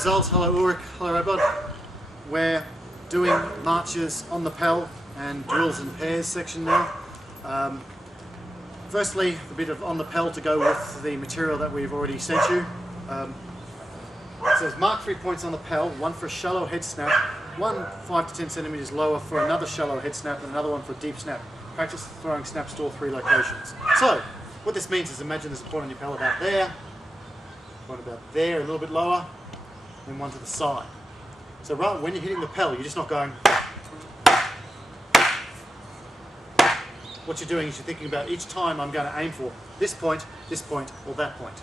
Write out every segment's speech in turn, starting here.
results. Hello Ulrich, hello Robot. We're doing marches on the Pell and drills in pairs section now. Firstly, a bit of on the Pell to go with the material that we've already sent you. It says mark 3 points on the Pell, one for a shallow head snap, one 5 to 10 centimeters lower for another shallow head snap, and another one for a deep snap. Practice throwing snaps to all 3 locations. So, what this means is imagine there's a point on your Pell about there, one about there, a little bit lower, and one to the side. So right when you're hitting the Pell, you're just not going. What you're doing is you're thinking about each time I'm going to aim for this point, or that point.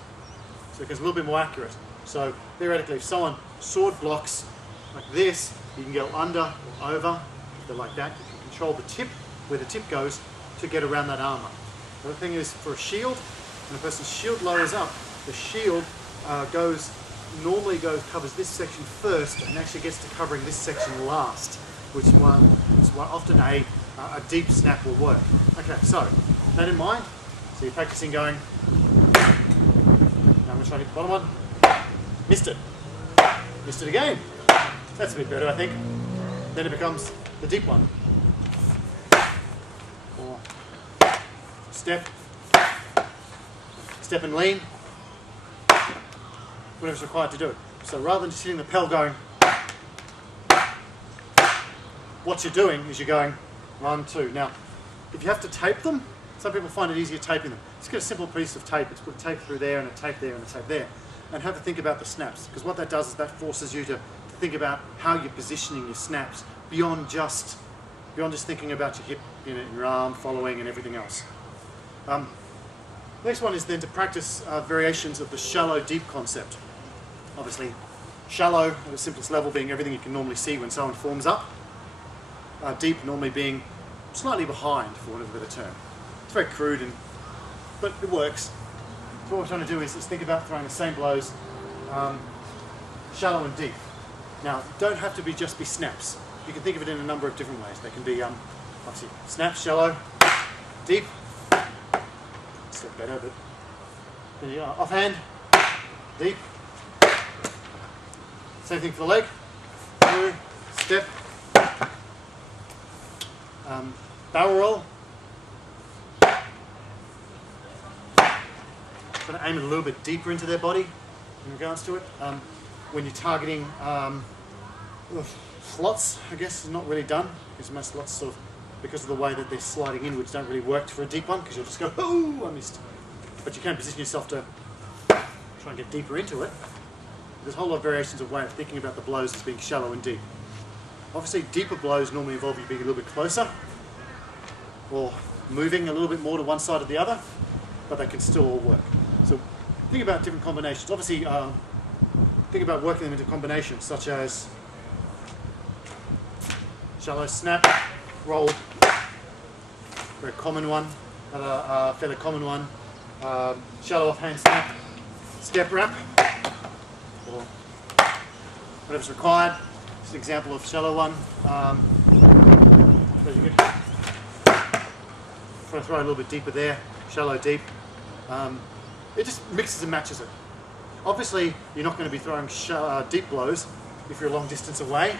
So it gets a little bit more accurate. So theoretically, if someone sword blocks like this, you can go under or over, like that. You can control the tip, where the tip goes, to get around that armour. The other thing is for a shield, when a person's shield lowers up, the shield normally covers this section first and actually gets to covering this section last, which is why often a deep snap will work. Okay, so that in mind, so you're practicing going. Now I'm going to try to hit the bottom one. Missed it. Missed it again. That's a bit better, I think. Then it becomes the deep one. Or step and lean. Whatever's required to do it. So rather than just hitting the Pell going, what you're doing is you're going 1, 2. Now, if you have to tape them, some people find it easier taping them. Just get a simple piece of tape. It's put a tape through there and a tape there and a tape there. And have to think about the snaps. Because what that does is that forces you to think about how you're positioning your snaps beyond just thinking about your hip, your arm following and everything else. The next one is then to practice variations of the shallow-deep concept. Obviously, shallow at the simplest level being everything you can normally see when someone forms up. Deep normally being slightly behind, for want of a better term. It's very crude, but it works. So what we're trying to do is think about throwing the same blows, shallow and deep. Now, don't have to be snaps. You can think of it in a number of different ways. They can be, obviously, snap, shallow, deep. Still better, but then you offhand, deep. Same thing for the leg. Through, step, barrel roll. Trying to aim it a little bit deeper into their body in regards to it. When you're targeting slots, I guess, is not really done because most slots sort of, because of the way that they're sliding inwards, don't really work for a deep one because you'll just go, oh, I missed. But you can position yourself to try and get deeper into it. There's a whole lot of variations of way of thinking about the blows as being shallow and deep. Obviously, deeper blows normally involve you being a little bit closer or moving a little bit more to one side or the other, but they can still all work. So think about different combinations. Obviously, think about working them into combinations such as shallow snap, roll, very common one, a fairly common one, shallow offhand snap, step wrap, or whatever's required. Just an example of shallow one. So you could try to throw a little bit deeper there, shallow, deep. It just mixes and matches it. Obviously, you're not going to be throwing deep blows if you're a long distance away.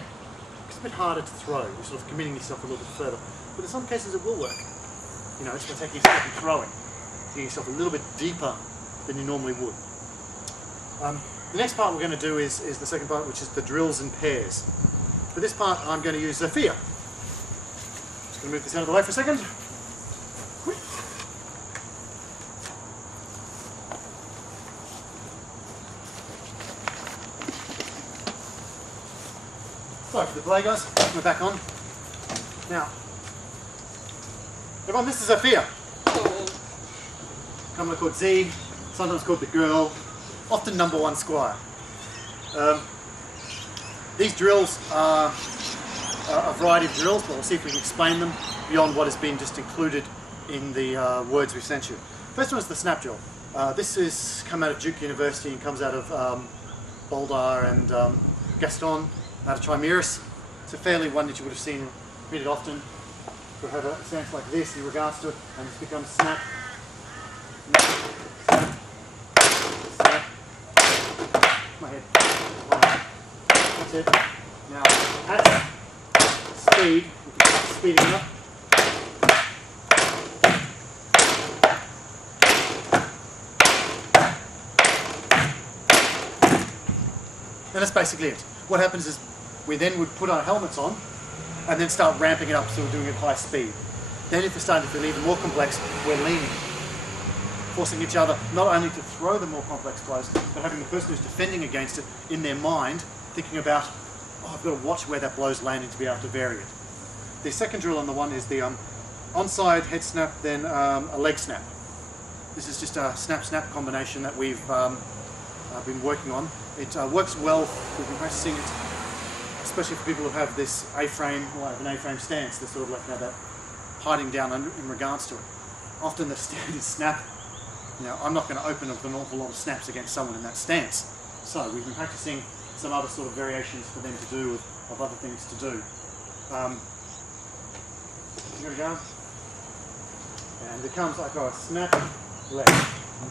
It's a bit harder to throw. You're sort of committing yourself a little bit further. But in some cases, it will work. It's going to take you a step and throwing. Getting yourself a little bit deeper than you normally would. The next part we're going to do is the second part, which is the drills in pairs. For this part, I'm going to use Zafir. Just going to move this out of the way for a second. So for the play, guys, we're back on. Now, everyone, this is Zafir. Commonly called Z, sometimes called the girl, often #1 squire. These drills are a variety of drills, but we'll see if we can explain them beyond what has been just included in the words we've sent you. First one is the snap drill. This has come out of Duke University and comes out of Boulder and Gaston out of Trimeris. It's a fairly one that you would have seen repeated often. We'll have a stance like this in regards to it, and this becomes snap, snap, snap, my head, That's it. Now, at speed, we can start speeding it up. And that's basically it. What happens is we then would put our helmets on and then start ramping it up so we're doing it at high speed. Then if we're starting to feel even more complex, we're leaning, forcing each other not only to throw the more complex blows, but having the person who's defending against it in their mind, thinking about, oh, I've got to watch where that blow's landing to be able to vary it. The second drill on the one is the onside head snap, then a leg snap. This is just a snap-snap combination that we've been working on. It works well. We've been practicing it, especially for people who have this A-frame, or an A-frame stance. They're sort of like that hiding down in regards to it. Often the standard snap, I'm not going to open up an awful lot of snaps against someone in that stance. So we've been practicing some other sort of variations for them to do of other things to do. Here we go. And it comes like a snap, leg.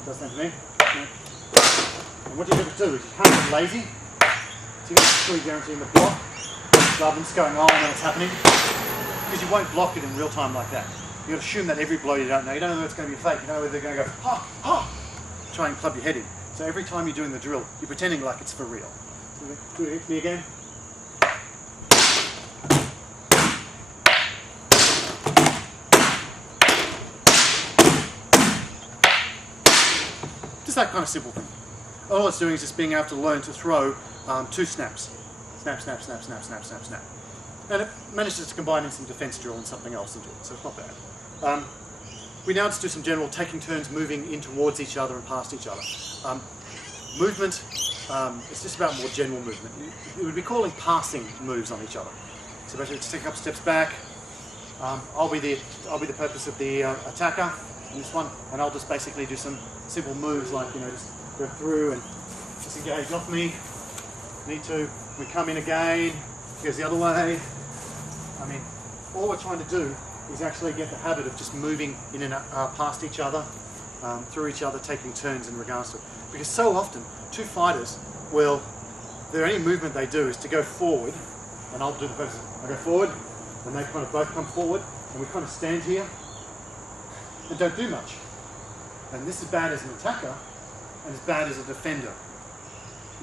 Does that to me? Snap. And what you've got to do is you can't get lazy. So you've got to fully guaranteeing the block rather than just going, oh, I know what's happening. Because you won't block it in real time like that. You've got to assume that every blow you don't know whether it's going to be fake, you don't know whether they're going to go, ha, ha, try and club your head in. So every time you're doing the drill, you're pretending like it's for real. Do it with me again. Just that kind of simple thing. All it's doing is just being able to learn to throw 2 snaps. Snap, snap, snap, snap, snap, snap, snap. And it manages to combine in some defense drill and something else into it, so it's not bad. We now just do some general taking turns moving in towards each other and past each other. Movement, it's just about more general movement. We would be calling passing moves on each other. So basically just take a couple steps back. I'll be the purpose of the attacker in this one, and I'll just basically do some simple moves like, just go through and disengage off me. Need to. We come in again, goes the other way. All we're trying to do is actually get the habit of just moving in and past each other, through each other, taking turns in regards to it. Because so often, 2 fighters will, their only movement they do is to go forward, and I'll do the first. I go forward, and they kind of both come forward, and we kind of stand here and don't do much. And this is bad as an attacker, and as bad as a defender.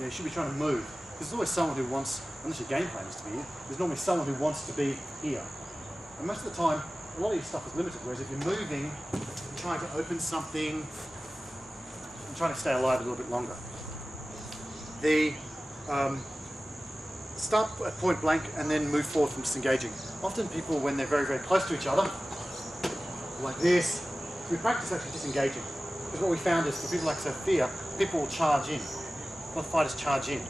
You should be trying to move. There's always someone who wants, unless your game plan is to be here, there's normally someone who wants to be here. And most of the time, a lot of your stuff is limited, whereas if you're moving, you're trying to open something, and trying to stay alive a little bit longer. The start at point blank and then move forward from disengaging. Often people, when they're very, very close to each other, like this, we practice actually disengaging. Because what we found is for people like Sophia, people will charge in. A lot of fighters charge in.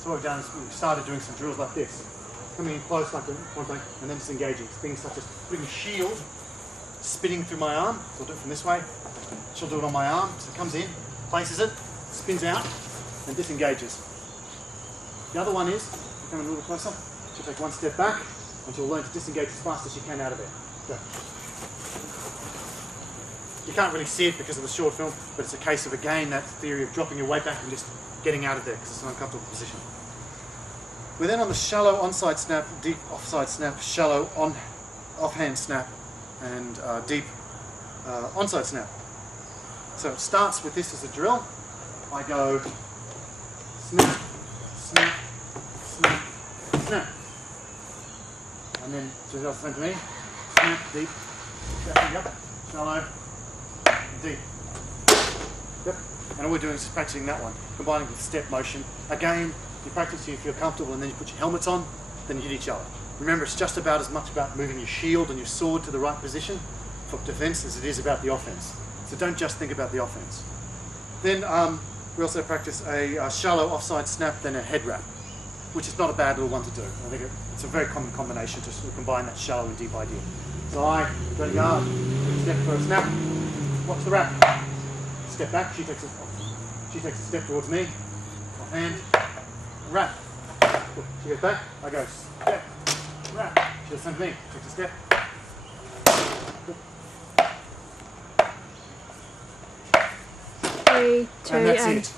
So what we've done is we've started doing some drills like this. Coming in close like a point blank and then disengaging. Things such as putting a shield, spinning through my arm. So I'll do it from this way. She'll do it on my arm. So it comes in, places it, spins out, and disengages. The other one is, coming a little bit closer, she'll take one step back and she'll learn to disengage as fast as she can out of there. Go. You can't really see it because of the short film, but it's a case of, again, that theory of dropping your weight back and just getting out of there because it's an uncomfortable position. We're then on the shallow onside snap, deep offside snap, shallow offhand snap, and deep onside snap. So it starts with this as a drill. I go snap, snap, snap, snap. And then do the same to me. Snap, deep, stepping up, shallow, deep. Yep. And all we're doing is just practicing that one, combining with step motion. Again, you practice till you feel comfortable and then you put your helmets on, then you hit each other. Remember, it's just about as much about moving your shield and your sword to the right position for defense as it is about the offense. So don't just think about the offense. Then we also practice a shallow offside snap, then a head wrap, which is not a bad little one to do. I think it's a very common combination to sort of combine that shallow and deep idea. So I go to guard, step for a snap, watch the wrap, step back, she takes a step towards me, offhand, wrap. She goes back, I go step, wrap. She does the same to me, takes a step. Three, two, and that's it.